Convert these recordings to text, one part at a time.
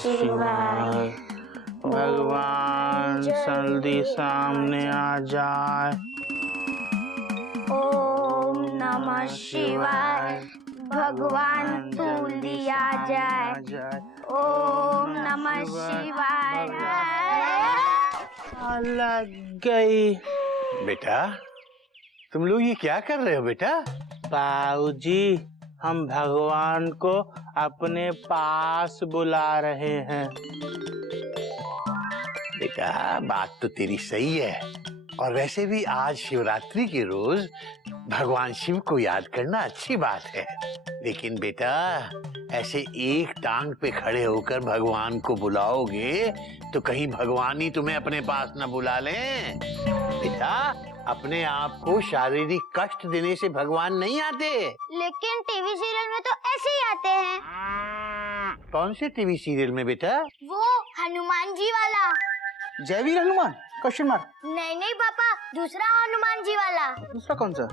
शिवाय। भगवान जल्दी सामने आ जाए। ओम नमः शिवाय। भगवान जल्दी आ जाए। ओम नमः शिवाय। लग गई। बेटा तुम लोग ये क्या कर रहे हो बेटा? बाबूजी हम भगवान को अपने पास बुला रहे हैं। बेटा बात तो तेरी सही है, और वैसे भी आज शिवरात्रि के रोज भगवान शिव को याद करना अच्छी बात है। लेकिन बेटा ऐसे एक टांग पे खड़े होकर भगवान को बुलाओगे तो कहीं भगवान ही तुम्हें अपने पास न बुला लें। बेटा अपने आप को शारीरिक कष्ट देने से भगवान नहीं आते। लेकिन टीवी सीरियल में तो ऐसे ही आते हैं। कौन से टीवी सीरियल में बेटा? वो हनुमान जी वाला। Jaiveer Hanuman question mark. नहीं पापा, दूसरा हनुमान जी वाला। दूसरा कौन सा?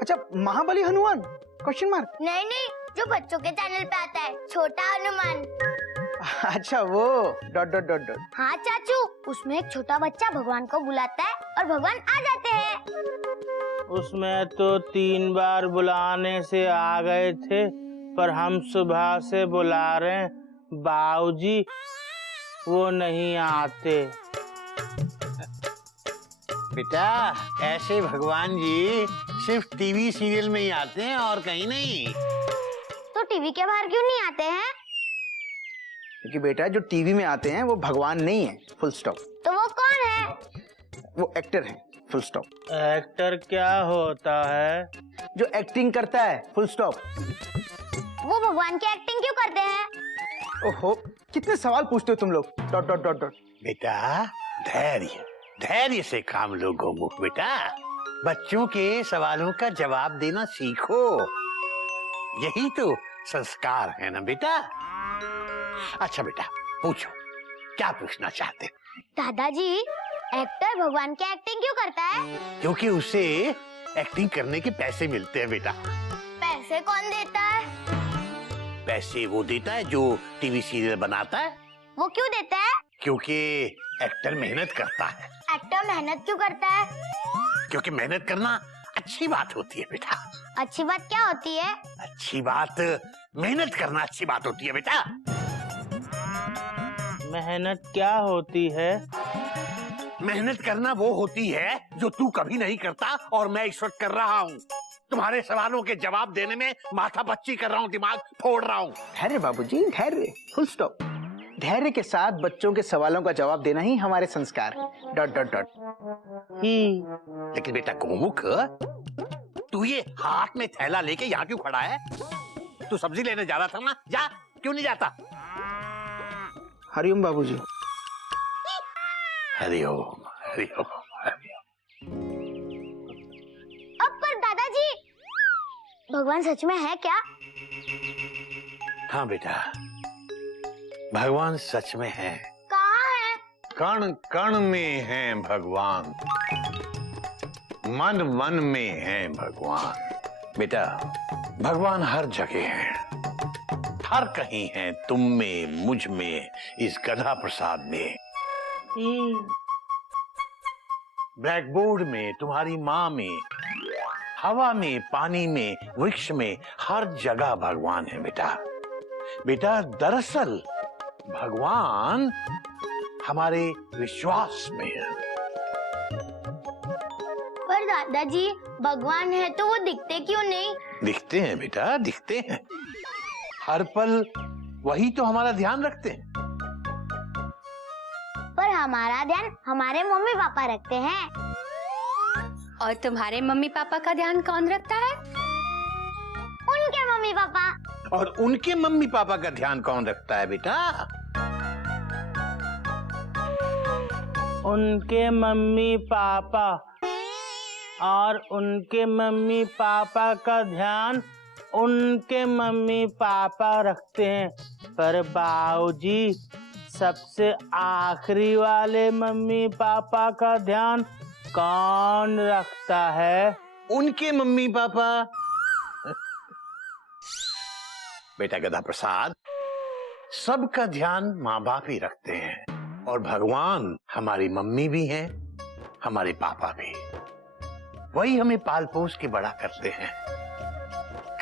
अच्छा महाबली हनुमान क्वेश्चन मार्क। नहीं, जो बच्चों के चैनल पे आता है, छोटा हनुमान। अच्छा वो डॉट डॉट डॉट डॉट। हाँ चाचू, उसमें एक छोटा बच्चा भगवान को बुलाता है और भगवान आ जाते हैं। उसमें तो 3 बार बुलाने से आ गए थे, पर हम सुबह से बुला रहे हैं बाबूजी, वो नहीं आते। बेटा ऐसे भगवान जी सिर्फ टीवी सीरियल में ही आते हैं और कहीं नहीं। तो टीवी के बाहर क्यों नहीं आते हैं? क्योंकि बेटा जो टीवी में आते हैं वो भगवान नहीं है, फुल स्टॉप। तो वो कौन है? वो एक्टर हैं, फुल स्टॉप। एक्टर क्या होता है? जो एक्टिंग करता है, फुल स्टॉप। वो भगवान की एक्टिंग क्यों करते हैं? ओहो कितने सवाल पूछते हो तुम लोग, डॉट डॉट डॉट डॉट। बेटा धैर्य से काम लो गोमुख। बेटा बच्चों के सवालों का जवाब देना सीखो, यही तो संस्कार है ना बेटा। अच्छा बेटा पूछो, क्या पूछना चाहते? दादाजी, एक्टर भगवान की एक्टिंग क्यों करता है? क्योंकि उसे एक्टिंग करने के पैसे मिलते हैं बेटा। पैसे कौन देता है? पैसे वो देता है जो टीवी सीरियल बनाता है। वो क्यों देता है? क्योंकि एक्टर मेहनत करता है। एक्टर मेहनत क्यों करता है? क्योंकि मेहनत करना अच्छी बात होती है बेटा। अच्छी बात क्या होती है? अच्छी बात मेहनत करना अच्छी बात होती है बेटा। मेहनत क्या होती है? मेहनत करना वो होती है जो तू कभी नहीं करता और मैं इस वक्त कर रहा हूँ। तुम्हारे सवालों के जवाब देने में माथा पच्ची कर रहा हूँ, दिमाग फोड़ रहा हूँ। धैर्य बाबूजी, धैर्य, फुल स्टॉप। धैर्य के साथ बच्चों के सवालों का जवाब देना ही हमारे संस्कार, डॉट डॉट डॉट। लेकिन बेटा गोमुख, तू ये हाथ में थैला लेके यहाँ क्यों खड़ा है? तू सब्जी लेने जा रहा था ना, जा। क्यों नहीं जाता? हरिओम बाबूजी। हरिओम हरिओम हरिओम। अब पर दादाजी, भगवान सच में है क्या? हाँ बेटा, भगवान सच में है। कहाँ है? कण कण में है भगवान, मन मन में है भगवान। बेटा भगवान हर जगह है, हर कहीं है, तुम में, मुझ में, इस गधा प्रसाद में, ब्लैक बोर्ड में, तुम्हारी माँ में, हवा में, पानी में, वृक्ष में, हर जगह भगवान है बेटा। बेटा दरअसल भगवान हमारे विश्वास में है। पर दादाजी, भगवान है तो वो दिखते क्यों नहीं? दिखते हैं बेटा, दिखते हैं। हर पल वही तो हमारा ध्यान रखते हैं। पर हमारा ध्यान हमारे मम्मी पापा रखते हैं। और तुम्हारे मम्मी पापा का ध्यान कौन रखता है? उनके मम्मी पापा। और उनके मम्मी पापा का ध्यान कौन रखता है बेटा? उनके मम्मी पापा। और उनके मम्मी पापा का ध्यान उनके मम्मी पापा रखते हैं। पर बाबूजी, सबसे आखिरी वाले मम्मी पापा का ध्यान कौन रखता है? उनके मम्मी पापा। बेटा गधा प्रसाद, सबका ध्यान माँ बाप ही रखते हैं और भगवान हमारी मम्मी भी हैं, हमारे पापा भी। वही हमें पाल पोस के बड़ा करते हैं,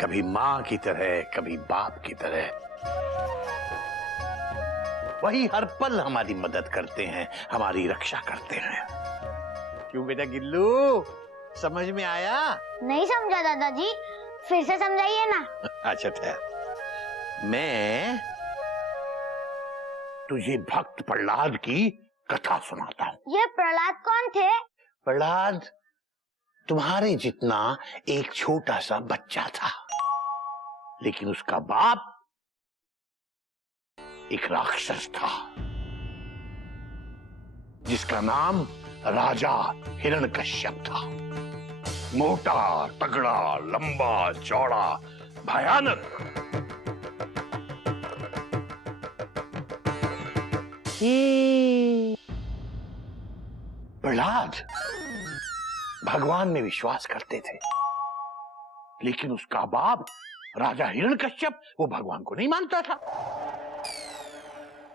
कभी माँ की तरह, कभी बाप की तरह। वही हर पल हमारी मदद करते हैं, हमारी रक्षा करते हैं। क्यों बेटा गिल्लू, समझ में आया? नहीं समझा दादाजी, फिर से समझाइए ना। अच्छा ठहर, मैं तुझे भक्त प्रहलाद की कथा सुनाता हूँ। ये प्रहलाद कौन थे? प्रहलाद तुम्हारे जितना एक छोटा सा बच्चा था, लेकिन उसका बाप एक राक्षस था जिसका नाम राजा हिरण्यकश्यप था। मोटा, तगड़ा, लंबा, चौड़ा, भयानक। प्रहलाद भगवान में विश्वास करते थे, लेकिन उसका बाप राजा हिरण्यकश्यप वो भगवान को नहीं मानता था।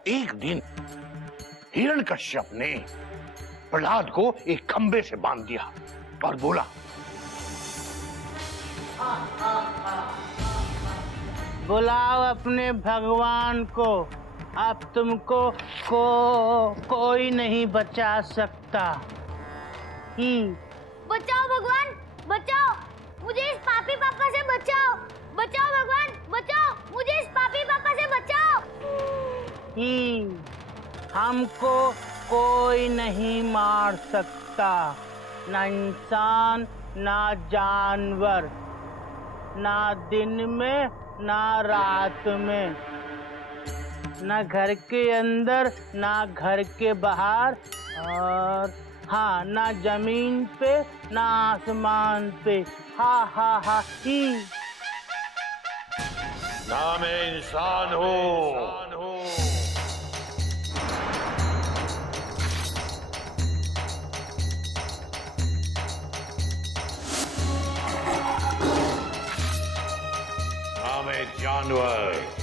एक दिन हिरण्यकश्यप ने प्रहलाद को एक खंबे से बांध दिया और बोला, बुलाओ अपने भगवान को, अब तुमको कोई नहीं बचा सकता। बचाओ भगवान, बचाओ मुझे इस पापी पापा से बचाओ। बचाओ भगवान, बचाओ मुझे इस पापी पापा से बचाओ। हमको कोई नहीं मार सकता, ना इंसान ना जानवर, ना दिन में ना रात में, ना घर के अंदर ना घर के बाहर, और हाँ ना जमीन पे ना आसमान पे। हा हा हा ही। ना मैं इंसान हूँ, ना मैं जानवर।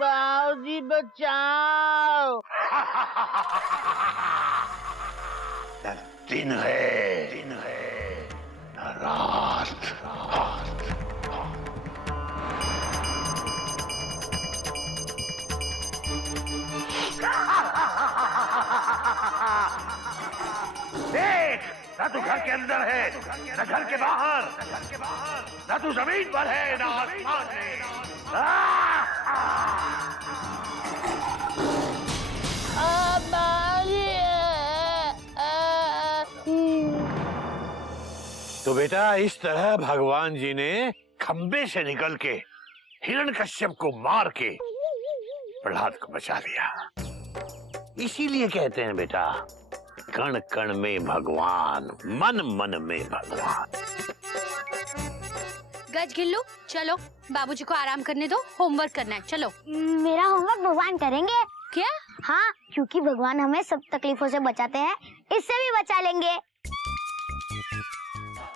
बाबूजी बचाओ। दिन है न रात। देख, ना तू घर के अंदर है, न घर के बाहर, न तू जमीन पर है, न आसमान में। तो बेटा इस तरह भगवान जी ने खंबे से निकल के हिरण्यकश्यप को मार के प्रहलाद को बचा लिया। इसीलिए कहते हैं बेटा, कण कण में भगवान, मन मन में भगवान। गज गिल्लू, चलो बाबूजी को आराम करने दो, होमवर्क करना है, चलो। मेरा होमवर्क भगवान करेंगे। क्या? हाँ, क्योंकि भगवान हमें सब तकलीफों से बचाते हैं, इससे भी बचा लेंगे।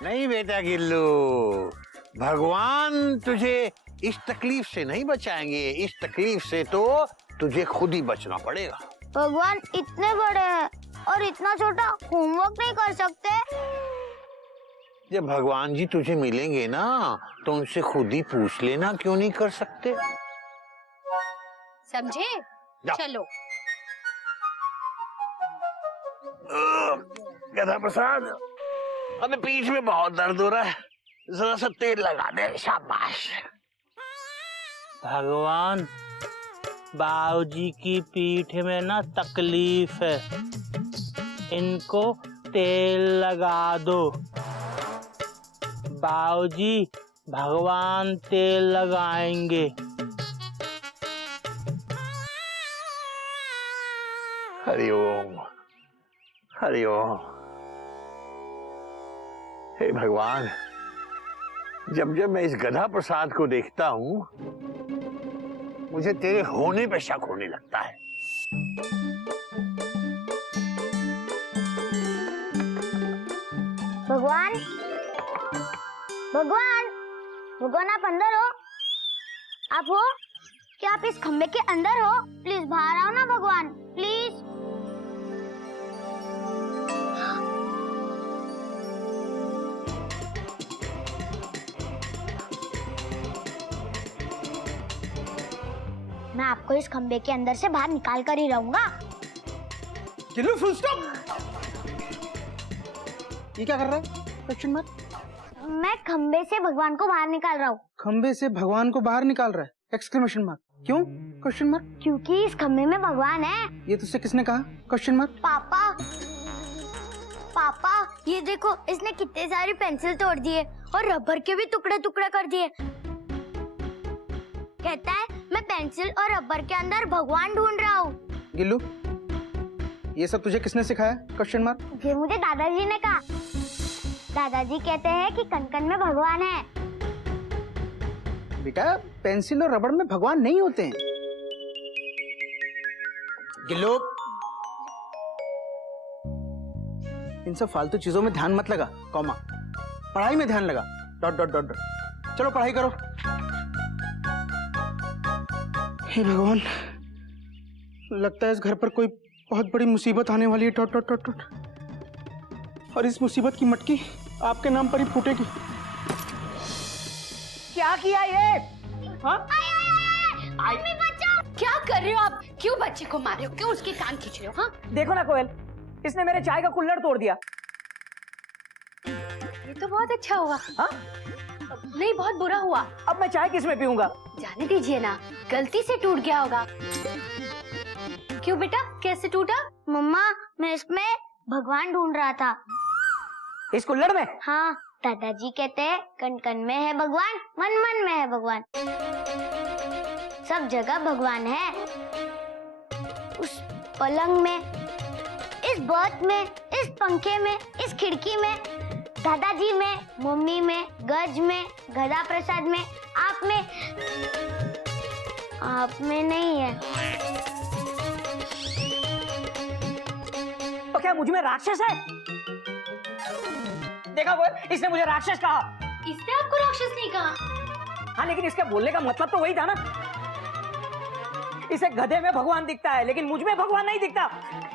नहीं बेटा गिल्लू, भगवान तुझे इस तकलीफ से नहीं बचाएंगे, इस तकलीफ से तो तुझे खुद ही बचना पड़ेगा। भगवान इतने बड़े हैं और इतना छोटा होमवर्क नहीं कर सकते। जब भगवान जी तुझे मिलेंगे ना, तो उनसे खुद ही पूछ लेना क्यों नहीं कर सकते। समझे? चलो। गधा प्रसाद, अबे पीठ में बहुत दर्द हो रहा है, जरा सा तेल लगा दे। शाबाश। भगवान, बाबूजी की पीठ में ना तकलीफ है, इनको तेल लगा दो। बाबूजी, भगवान तेल लगाएंगे। हरिओम हरिओम। हे भगवान, जब जब मैं इस गधा प्रसाद को देखता हूं मुझे तेरे होने पे शक होने लगता है। भगवान भगवान भगवान, आप अंदर हो? आप हो क्या? आप इस खंबे के अंदर हो? प्लीज बाहर आओ ना भगवान, प्लीज। मैं आपको इस खंबे के अंदर से बाहर निकाल कर ही रहूंगा। Gillu, full stop. ये क्या कर रहा है? Question mark. मैं खंबे से भगवान को बाहर निकाल रहा हूँ। खंबे से भगवान को बाहर निकाल रहा है? Exclamation mark. क्यों? Question mark. क्योंकि इस खंबे में भगवान है। ये तुझसे किसने कहा? Question mark. पापा पापा, ये देखो, इसने कितने सारी पेंसिल तोड़ दिए और रबर के भी टुकड़े टुकड़े कर दिए। कहता है मैं पेंसिल और रबर के अंदर भगवान ढूंढ रहा हूँ। गिल्लू, ये सब तुझे किसने सिखाया? Question mark. ये मुझे दादाजी ने कहा। दादाजी कहते हैं कि कण कण में भगवान है। बेटा, पेंसिल और रबड़ में भगवान नहीं होते हैं। गिल्लू, इन सब फालतू चीजों में ध्यान मत लगा, कॉमा। पढ़ाई में ध्यान लगा, डॉट डॉट डॉट डॉट। चलो पढ़ाई करो। हे भगवान, लगता है इस घर पर कोई बहुत बड़ी मुसीबत आने वाली है, डॉट डॉट डॉट डॉट। और इस मुसीबत की मटकी आपके नाम पर ही फूटेगी। क्या किया ये? हाँ? मम्मी बचाओ। क्या कर रहे हो आप? क्यों बच्चे को मार रहे हो? क्यों उसके कान खींच रहे हो? हाँ, देखो ना कोयल, इसने मेरे चाय का कुल्हड़ तोड़ दिया। ये तो बहुत अच्छा हुआ। हाँ? नहीं, बहुत बुरा हुआ। अब मैं चाय किस में पीऊंगा? जाने दीजिए ना, गलती से टूट गया होगा। क्यों बेटा, कैसे टूटा? मम्मा, मैं इसमें भगवान ढूंढ रहा था। इस कुल्हड़ में? हाँ, दादाजी कहते हैं कण कण में है भगवान, मन मन में है भगवान। सब जगह भगवान है। उस पलंग में, इस बर्थ में, इस पंखे में, इस खिड़की में, दादाजी में, मम्मी में, गज में, गधा प्रसाद में, आप में नहीं है। तो क्या मुझ में राक्षस है? देखा कोयल, इसने मुझे राक्षस कहा। इसने आपको राक्षस नहीं कहा। हाँ, लेकिन इसके बोलने का मतलब तो वही था ना। इसे गधे में भगवान दिखता है लेकिन मुझ में भगवान नहीं दिखता।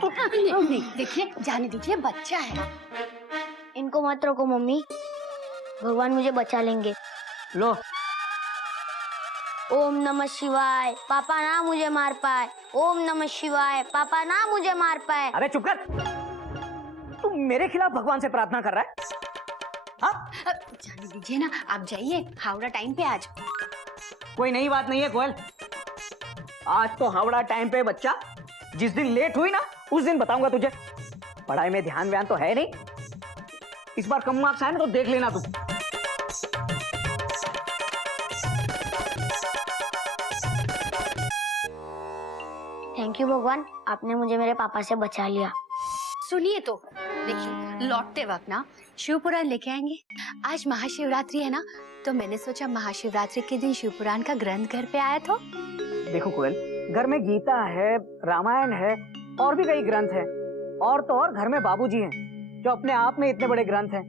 नहीं, देखिए, जाने दीजिए, बच्चा है। इनको मत रोको मम्मी, भगवान मुझे बचा लेंगे। लो, ओम नमः शिवाय, पापा ना मुझे मार पाए। ओम नमः शिवाय, पापा ना मुझे मार पाए। अबे चुप कर। तू मेरे खिलाफ भगवान से प्रार्थना कर रहा है? हाँ? जाने दीजिए ना, आप जाइए। हावड़ा टाइम पे आज। कोई नई बात नहीं है कोयल। आज तो हावड़ा टाइम पे बच्चा। जिस दिन लेट हुई ना, उस दिन बताऊंगा तुझे। पढ़ाई में ध्यान व्यान तो है नहीं। इस बार कम मार्क्स आए ना तो देख लेना तू। थैंक यू भगवान, आपने मुझे मेरे पापा से बचा लिया। सुनिए तो, देखिए, लौटते वक्त ना शिवपुराण लेके आएंगे। आज महाशिवरात्रि है ना, तो मैंने सोचा महाशिवरात्रि के दिन शिवपुराण का ग्रंथ घर पे आया तो। देखो कोयल, घर में गीता है, रामायण है और भी कई ग्रंथ हैं। और तो और घर में बाबूजी हैं जो अपने आप में इतने बड़े ग्रंथ हैं।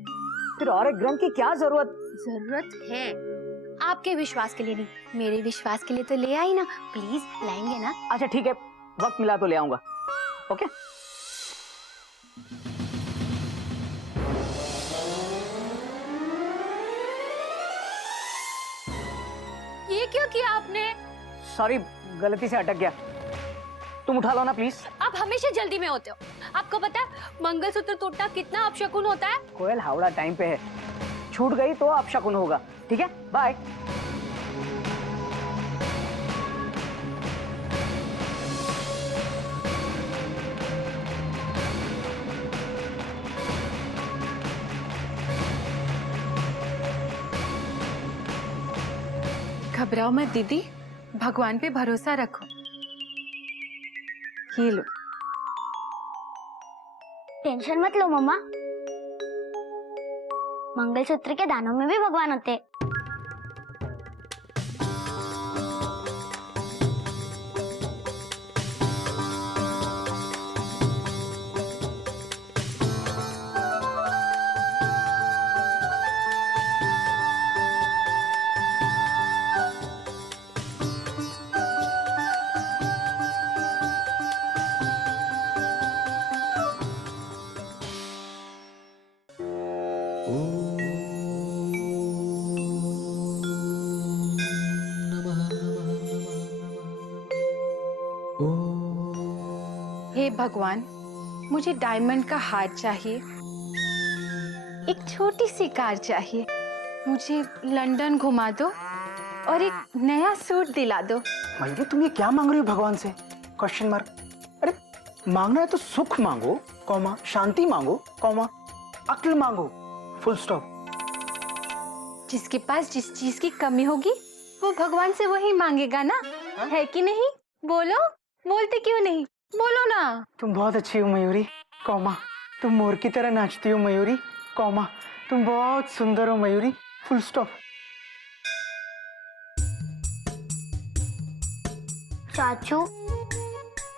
फिर और एक ग्रंथ की क्या जरूरत? जरूरत है आपके विश्वास के लिए नहीं, मेरे विश्वास के लिए तो ले आई ना। प्लीज लाएंगे ना? अच्छा ठीक है, वक्त मिला तो ले आऊंगा। ओके। ये क्यों किया आपने? सॉरी, गलती से अटक गया। तुम उठा लो ना प्लीज। आप हमेशा जल्दी में होते हो। आपको पता है मंगलसूत्र टूटना कितना अपशकुन होता है? कोयल, हावड़ा टाइम पे है। छूट गई तो अपशकुन होगा। ठीक है, बाय। घबराओ मत दीदी, भगवान पे भरोसा रखो। ये लो, टेंशन मत लो मम्मा, मंगलसूत्र के दानों में भी भगवान होते। हे भगवान, मुझे डायमंड का हार चाहिए, एक छोटी सी कार चाहिए, मुझे लंदन घुमा दो और एक नया सूट दिला दो। मयूरी तुम ये क्या मांग रही हो भगवान से? Question mark. अरे मांगना है तो सुख मांगो, कॉमा शांति मांगो, कॉमा अक्ल मांगो, फुल स्टॉप। जिसके पास जिस चीज की कमी होगी वो भगवान से वही मांगेगा ना, है कि नहीं? बोलो, बोलते क्यों नहीं? बोलो ना। तुम बहुत अच्छी हो मयूरी, कॉमा तुम मोर की तरह नाचती हो मयूरी, कॉमा तुम बहुत सुंदर हो मयूरी, फुल स्टॉप। चाचू,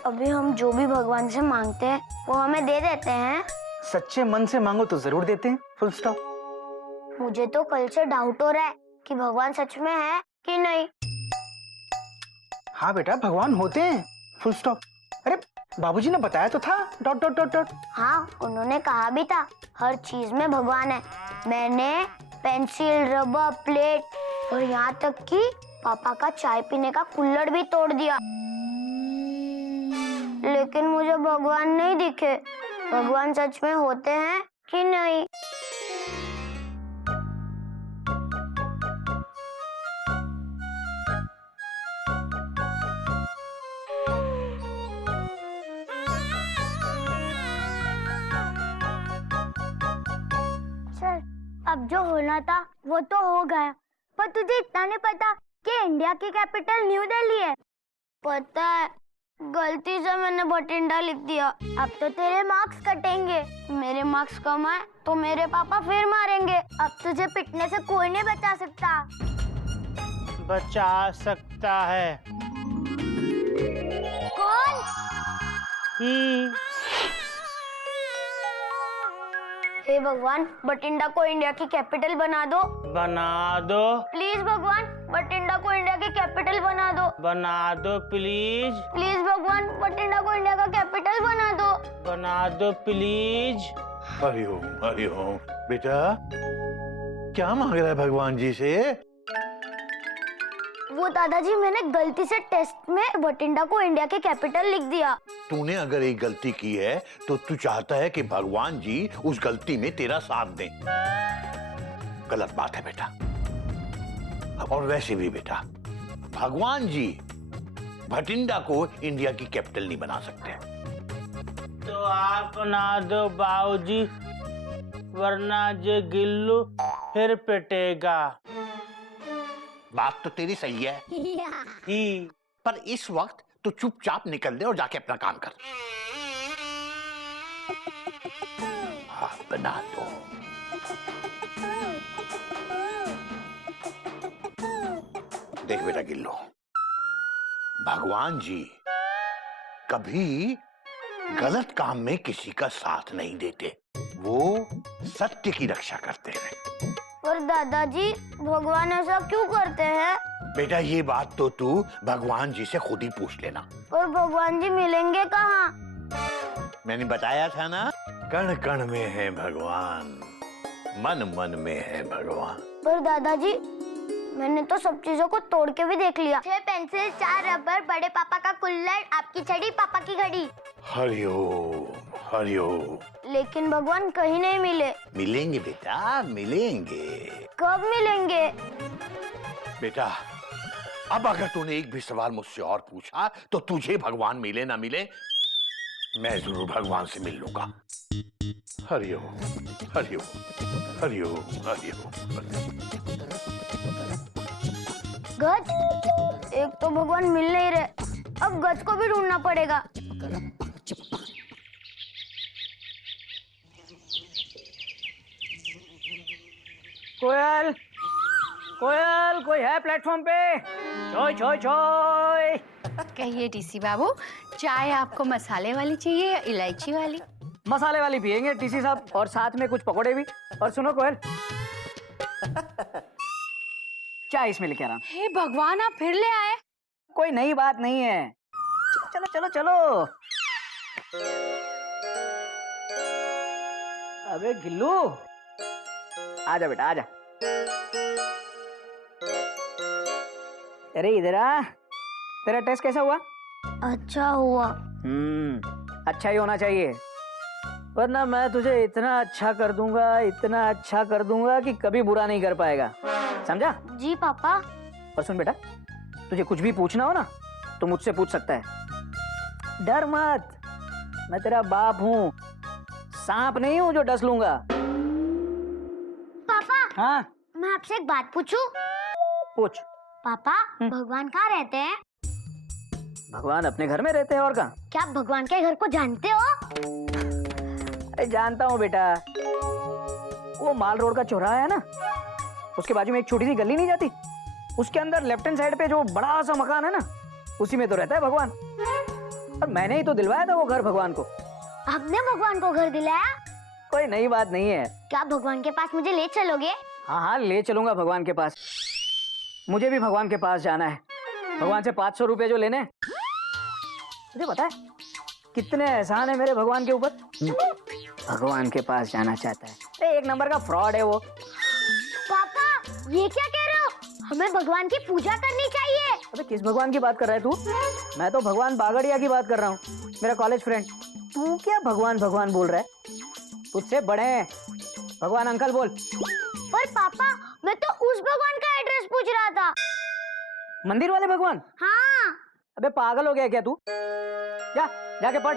अभी हम जो भी भगवान से मांगते हैं वो हमें दे देते हैं। सच्चे मन से मांगो तो जरूर देते हैं, फुल स्टॉप। मुझे तो कल से डाउट हो रहा है कि भगवान सच में है कि नहीं। हाँ बेटा भगवान होते हैं, फुल स्टॉप। अरे बाबूजी ने बताया तो था, डॉट डॉट डॉट डॉट। हाँ, उन्होंने कहा भी था हर चीज में भगवान है। मैंने पेंसिल, रबर, प्लेट और यहाँ तक कि पापा का चाय पीने का कुल्हड़ भी तोड़ दिया, लेकिन मुझे भगवान नहीं दिखे। भगवान सच में होते हैं कि नहीं? चल, अब जो होना था वो तो हो गया, पर तुझे इतना नहीं पता कि इंडिया की कैपिटल न्यू दिल्ली है। पता है, गलती से मैंने बठिंडा लिख दिया। अब तो तेरे मार्क्स कटेंगे। मेरे मार्क्स कम आए तो मेरे पापा फिर मारेंगे। अब तुझे पिटने से कोई नहीं बचा सकता। बचा सकता है। कौन? हे भगवान, बठिंडा को इंडिया की कैपिटल बना दो। बना दो। प्लीज भगवान, बठिंडा को इंडिया की कैपिटल बना दो। बना दो प्लीज। प्लीज भगवान, बठिंडा को इंडिया का कैपिटल बना दो। बना दो प्लीज। हरिओम हरिओम। बेटा क्या मांग रहा है भगवान जी से? वो दादाजी, मैंने गलती से टेस्ट में बठिंडा को इंडिया की कैपिटल लिख दिया। तूने अगर एक गलती की है तो तू चाहता है कि भगवान जी उस गलती में तेरा साथ दें। गलत बात है बेटा। और वैसे भी बेटा, भगवान जी बठिंडा को इंडिया की कैपिटल नहीं बना सकते। तो आप बना दो बाबूजी, वरना जे गिल्लू फिर पिटेगा। बात तो तेरी सही है ही। पर इस वक्त तो चुपचाप निकल दे और जाके अपना काम कर। हाँ, बना दो। देख बेटा गिल्लो, भगवान जी कभी गलत काम में किसी का साथ नहीं देते। वो सत्य की रक्षा करते हैं। पर दादाजी, भगवान ऐसा क्यों करते हैं? बेटा ये बात तो तू भगवान जी से खुद ही पूछ लेना। पर भगवान जी मिलेंगे कहाँ? मैंने बताया था ना, कण कण में है भगवान, मन मन में है भगवान। पर दादाजी, मैंने तो सब चीजों को तोड़ के भी देख लिया। 6 पेंसिल, 4 रबर, बड़े पापा का कुल्हड़, आपकी छड़ी, पापा की घड़ी। हरिओम हरिओम। लेकिन भगवान कहीं नहीं मिले। मिलेंगे बेटा, मिलेंगे। कब मिलेंगे? बेटा अब अगर तूने एक भी सवाल मुझसे और पूछा तो तुझे भगवान मिले ना मिले, मैं जरूर भगवान से मिल लूंगा। हरिओम हरिओम हरिओम हरिओम। गज, एक तो भगवान मिल नहीं रहे, अब गज को भी ढूंढना पड़ेगा। कोयल, कोयल, कोई है प्लेटफॉर्म पे? छोय छोय छोय। कहिए टीसी बाबू, चाय आपको मसाले वाली चाहिए या इलायची वाली? मसाले वाली पियेंगे टीसी साहब, और साथ में कुछ पकोड़े भी। और सुनो कोयल, चाय इसमें लेके आ रहा हूं। हे भगवान, आप फिर ले आए? कोई नई बात नहीं है। चलो चलो चलो चलो। अबे गिल्लू, आजा बेटा आजा। अरे इधर आ, तेरा टेस्ट कैसा हुआ? अच्छा हुआ। अच्छा ही होना चाहिए, वरना मैं तुझे इतना अच्छा कर दूंगा, इतना अच्छा कर दूंगा कि कभी बुरा नहीं कर पाएगा, समझा? जी पापा। और सुन बेटा, तुझे कुछ भी पूछना हो ना तो मुझसे पूछ सकता है। डर मत, मैं तेरा बाप हूँ, सांप नहीं हूँ जो डस लूंगा। पापा, हाँ मैं आपसे एक बात पूछूं? पूछ। पापा, भगवान कहाँ रहते हैं? भगवान अपने घर में रहते हैं, और कहाँ? क्या आप भगवान के घर को जानते हो? अरे जानता हूँ बेटा, वो माल रोड का चौराहा है ना, उसके बाजू में एक छोटी सी गली नहीं जाती, उसके अंदर लेफ्ट हैंड साइड पे जो बड़ा सा मकान है ना, उसी में तो रहता है भगवान। और मैंने ही तो दिलवाया था वो घर भगवान को। आपने भगवान को घर दिलाया? कोई नई बात नहीं है। क्या भगवान के पास मुझे ले चलोगे? हाँ हाँ, ले चलूंगा भगवान के पास। मुझे भी भगवान के पास जाना है। भगवान से 500 रुपए जो लेने, तुझे पता है कितने एहसान है मेरे भगवान के ऊपर। भगवान के पास जाना चाहता है, अरे एक नंबर का फ्रॉड है वो। पापा, ये क्या कह रहे हो? हमें भगवान की पूजा करनी चाहिए। अबे किस भगवान की बात कर रहा है तू? मैं तो भगवान बागड़िया की बात कर रहा हूँ, मेरा कॉलेज फ्रेंड। तू क्या भगवान भगवान बोल रहा है? तुझसे बड़े हैं, भगवान अंकल बोल। पर पापा, मैं तो उस भगवान का एड्रेस पूछ रहा था। मंदिर वाले भगवान? हाँ। अबे पागल हो गया क्या तू? जा जाके पढ़।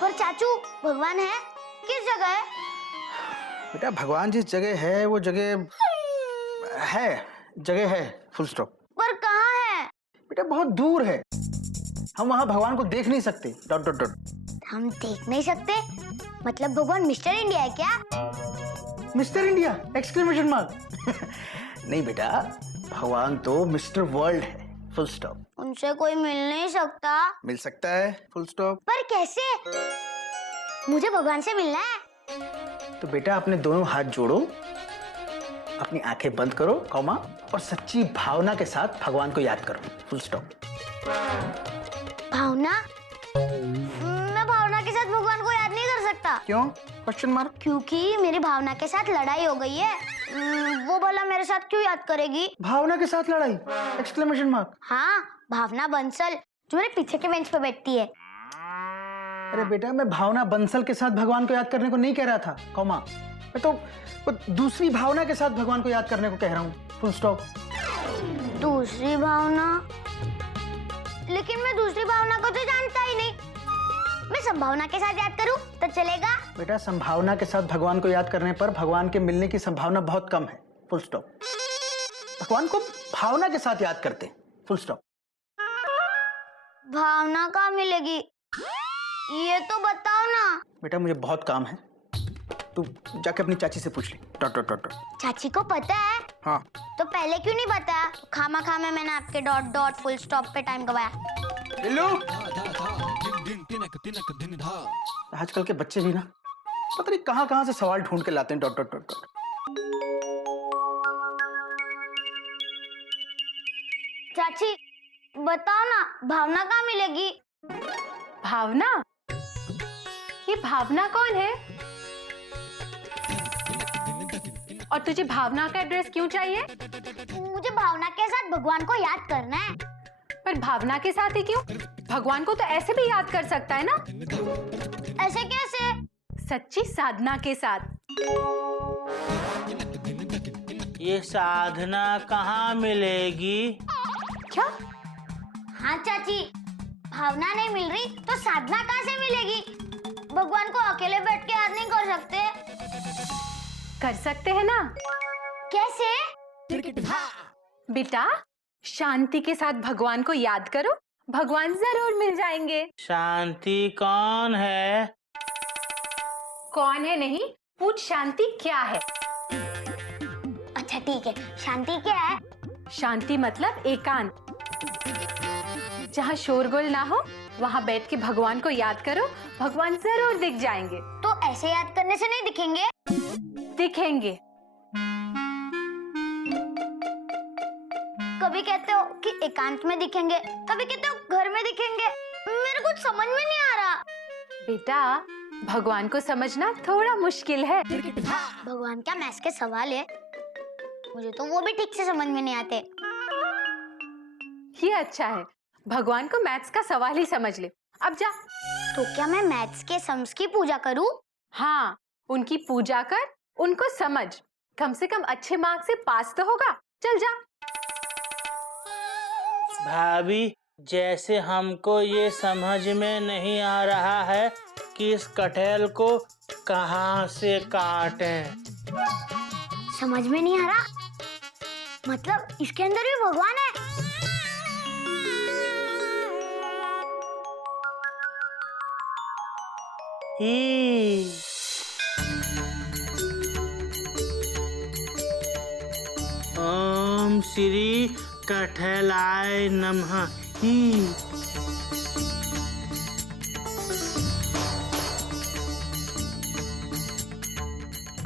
पर चाचू, भगवान है किस जगह है? बेटा भगवान जिस जगह है वो जगह है, फुल स्टॉप। पर कहाँ है? बेटा बहुत दूर है, हम वहाँ भगवान को देख नहीं सकते। Dot dot dot. हम देख नहीं सकते? मतलब भगवान मिस्टर इंडिया है क्या? Mister India exclamation mark. नहीं बेटा, भगवान तो मिस्टर वर्ल्ड है, फुल स्टॉप। उनसे कोई मिल नहीं सकता? मिल सकता है, फुल स्टॉप। पर कैसे? मुझे भगवान से मिलना है। तो बेटा अपने दोनों हाथ जोड़ो, अपनी आंखें बंद करो, कॉमा, और सच्ची भावना के साथ भगवान को याद करो, फुल स्टॉप। भावना? मैं भावना के साथ भगवान को याद नहीं कर सकता। क्यों? Question mark. क्योंकि मेरी भावना के साथ लड़ाई हो गई है। वो भला मेरे साथ क्यों याद करेगी? भावना के साथ लड़ाई? Exclamation mark. हाँ, भावना बंसल जो मेरे पीछे के बेंच पे बैठती है। अरे बेटा, मैं भावना बंसल के साथ भगवान को याद करने को नहीं कह रहा था, कॉमा। मैं तो वो दूसरी भावना के साथ भगवान को याद करने को कह रहा हूँ, फुल स्टॉप। दूसरी भावना? लेकिन मैं दूसरी भावना को तो जानता ही नहीं। मैं संभावना के साथ याद करूं तो चलेगा? बेटा संभावना के साथ भगवान को याद करने पर भगवान के मिलने की संभावना बहुत कम है, फुल स्टॉप। भगवान को भावना के साथ याद करते हैं, फुल स्टॉप। भावना कहाँ मिलेगी? ये तो बताओ ना। बेटा मुझे बहुत काम है, तू जाके अपनी चाची से पूछ ले। Dot dot dot dot. चाची को पता है? हाँ। तो पहले क्यों नहीं बताया? खामा खामे मैंने आपके डॉट डॉट फुल स्टॉप पे टाइम गवाया। बिल्लू, आजकल के बच्चे भी ना पता नहीं कहाँ से सवाल ढूंढ के लाते हैं। Dot dot dot dot. चाची बताओ ना, भावना कहाँ मिलेगी? भावना? ये भावना कौन है? और तुझे भावना का एड्रेस क्यों चाहिए? मुझे भावना के साथ भगवान को याद करना है। पर भावना के साथ ही क्यों? भगवान को तो ऐसे भी याद कर सकता है ना? ऐसे कैसे? सच्ची साधना के साथ। ये साधना कहाँ मिलेगी? क्या? हाँ चाची, भावना नहीं मिल रही तो साधना कहाँ से मिलेगी? भगवान को अकेले बैठ के याद नहीं कर सकते? कर सकते हैं ना। कैसे? बेटा शांति के साथ भगवान को याद करो भगवान जरूर मिल जाएंगे। शांति कौन है? कौन है नहीं, पूछ शांति क्या है। अच्छा ठीक है, शांति क्या है? शांति मतलब एकांत। जहाँ शोरगुल ना हो वहाँ बैठ के भगवान को याद करो, भगवान जरूर दिख जाएंगे। तो ऐसे याद करने से नहीं दिखेंगे? दिखेंगे। कभी कहते हो कि एकांत में दिखेंगे, कभी कहते हो घर में दिखेंगे। मेरे कुछ समझ में नहीं आ रहा। बेटा, भगवान को समझना थोड़ा मुश्किल है। भगवान क्या मैथ्स के सवाल है? मुझे तो वो भी ठीक से समझ में नहीं आते। ये अच्छा है, भगवान को मैथ्स का सवाल ही समझ ले। अब जा। तो क्या मैं मैथ्स के सम्स की पूजा करूं? हाँ, उनकी पूजा कर, उनको समझ। कम से कम अच्छे मार्क्स से पास तो होगा। चल जा। भाभी, जैसे हमको ये समझ में नहीं आ रहा है कि इस कटहल को कहाँ से काटें। समझ में नहीं आ रहा? मतलब इसके अंदर भी भगवान है? ई ओम श्री कटहलाय नमः। ही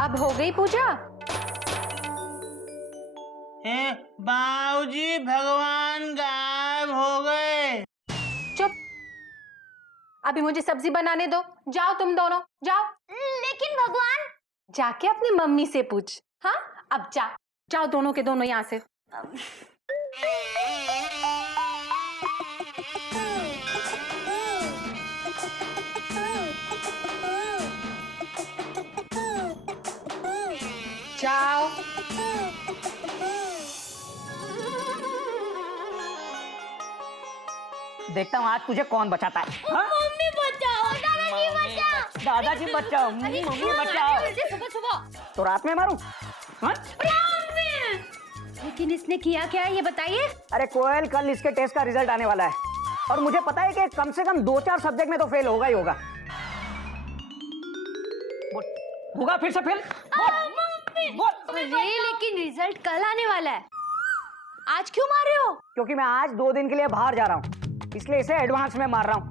अब हो गई पूजा? हे बाबूजी, भगवान गायब हो गए। चुप। अभी मुझे सब्जी बनाने दो। जाओ तुम दोनों, जाओ। लेकिन भगवान। जाके अपनी मम्मी से पूछ। हाँ, अब जाओ दोनों के दोनों यहाँ से। जाओ। देखता हूँ आज तुझे कौन बचाता है। हाँ? मम्मी बचाओ, दादाजी बचाओ। दादाजी बचाओ, मम्मी बचाओ। सुबह सुबह। तो रात में मारूं? हाँ? लेकिन इसने किया क्या है ये बताइए। अरे कोयल, कल इसके टेस्ट का रिजल्ट आने वाला है और मुझे पता है कि कम से कम 2-4 सब्जेक्ट में तो फेल होगा ही होगा। होगा फिर से फेल? अरे लेकिन रिजल्ट कल आने वाला है, आज क्यों मार रहे हो? क्योंकि मैं आज 2 दिन के लिए बाहर जा रहा हूँ, इसलिए इसे एडवांस में मार रहा हूँ।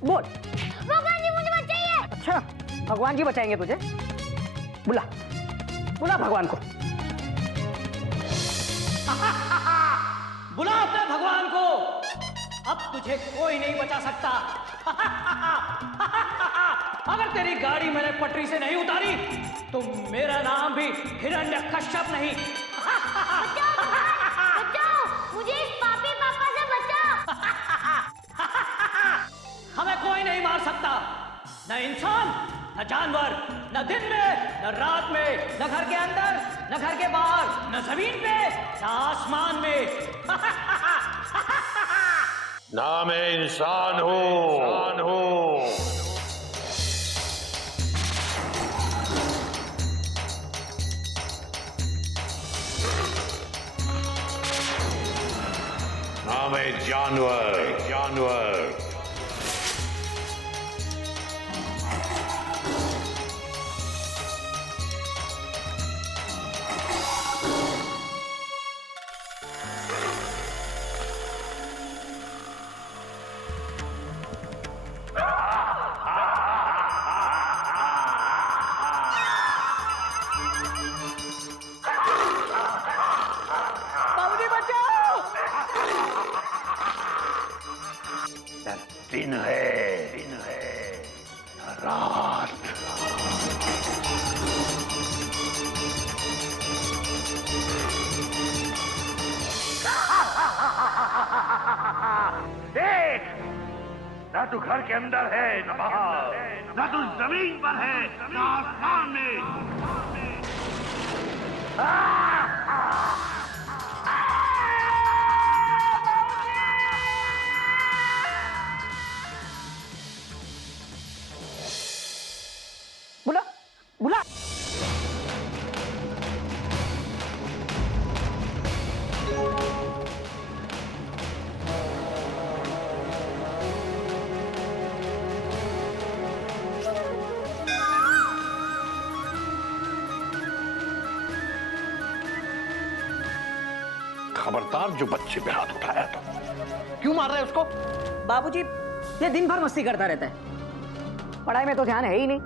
बोल। भगवान जी मुझे बचाइए। अच्छा, भगवान जी बचाएंगे तुझे? बुला बुला भगवान को। बुला अपने भगवान को। अब तुझे कोई नहीं बचा सकता। अगर तेरी गाड़ी मैंने पटरी से नहीं उतारी तो मेरा नाम भी हिरण्यकश्यप नहीं। बचाओ, मुझे इस पापी पापा से बचाओ। हमें कोई नहीं मार सकता, न इंसान, न जानवर, न दिन में, न रात में, न घर के अंदर, न घर के बाहर, न जमीन पे, न आसमान में। ना मैं इंसान हूँ, ना मैं जानवर। बाबूजी बचाओ। दिन है रात। देख, ना तू घर के अंदर है, न बाहर, ना तू जमीन पर है, न आसमान में। बुला बुला। खबरदार जो बच्चे पे हाथ उठाया तो। क्यों मार रहा है उसको? बाबूजी ये दिन भर मस्ती करता रहता है, पढ़ाई में तो ध्यान है ही नहीं।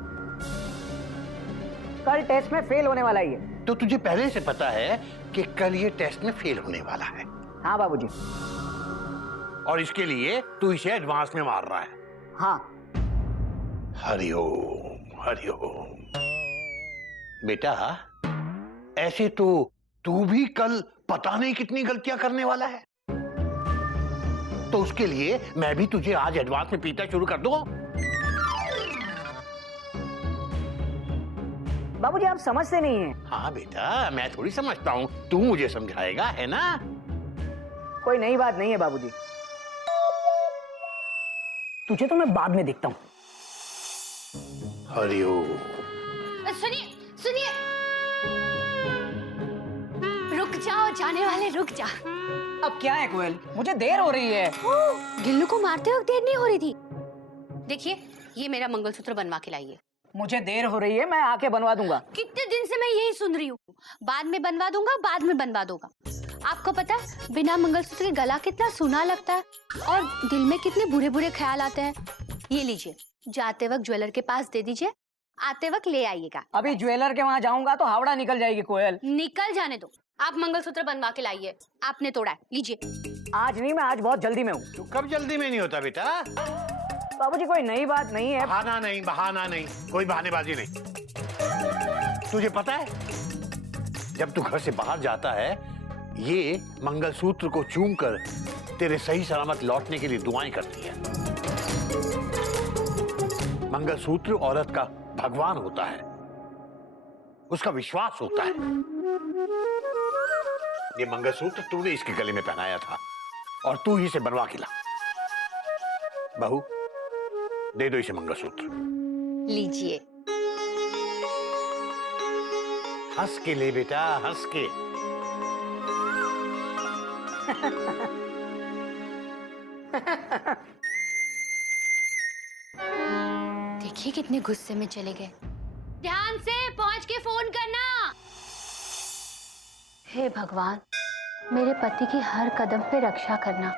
कल टेस्ट में फेल होने वाला ही है। तो तुझे पहले से पता है कि कल ये टेस्ट में फेल होने वाला है, हाँ बाबूजी। और इसके लिए तू इसे एडवांस में मार रहा है। हाँ हरिओम हरिओम। बेटा ऐसे तो तू भी कल पता नहीं कितनी गलतियां करने वाला है, तो उसके लिए मैं भी तुझे आज एडवांस में पीटा शुरू कर दूं। बाबूजी आप समझते नहीं हैं। हाँ बेटा, मैं थोड़ी समझता हूँ, तू मुझे समझाएगा, है ना? कोई नई बात नहीं है बाबूजी, तुझे तो मैं बाद में देखता हूँ। हरिओम। सुनिए सुनिए, रुक जाओ जाने वाले, रुक जा। अब क्या है कोयल, मुझे देर हो रही है। गिल्लू को मारते वक्त देर नहीं हो रही थी। देखिए ये मेरा मंगलसूत्र बनवा के लाइए। मुझे देर हो रही है, मैं आके बनवा दूंगा। कितने दिन से मैं यही सुन रही हूँ, बाद में बनवा दूंगा, बाद में बनवा दूंगा। आपको पता है बिना मंगलसूत्र के गला कितना सूना लगता है और दिल में कितने बुरे बुरे ख्याल आते हैं। ये लीजिए, जाते वक्त ज्वेलर के पास दे दीजिए, आते वक्त ले आइएगा। अभी ज्वेलर के वहाँ जाऊंगा तो हावड़ा निकल जाएगी कोयल। निकल जाने दो, आप मंगलसूत्र बनवा के लाइए, आपने तोड़ा है, लीजिए। आज नहीं, मैं आज बहुत जल्दी में हूँ। तू कब जल्दी में नहीं होता बेटा? बाबूजी कोई नई बात नहीं है। बहाना नहीं, बहाना नहीं, कोई बहानेबाजी नहीं। तुझे पता है जब तू घर से बाहर जाता है, ये मंगलसूत्र को चूमकर तेरे सही सलामत लौटने के लिए दुआएं करती है। मंगलसूत्र औरत का भगवान होता है, उसका विश्वास होता है। ये मंगलसूत्र तूने इसके गले में पहनाया था और तू ही इसे बनवा के ला। बहू दे दो इसे मंगलसूत्र। लीजिए। हंस के ले बेटा, हंस के। देखिए कितने गुस्से में चले गए। ध्यान से पहुंच के फोन करना। हे भगवान, मेरे पति की हर कदम पे रक्षा करना।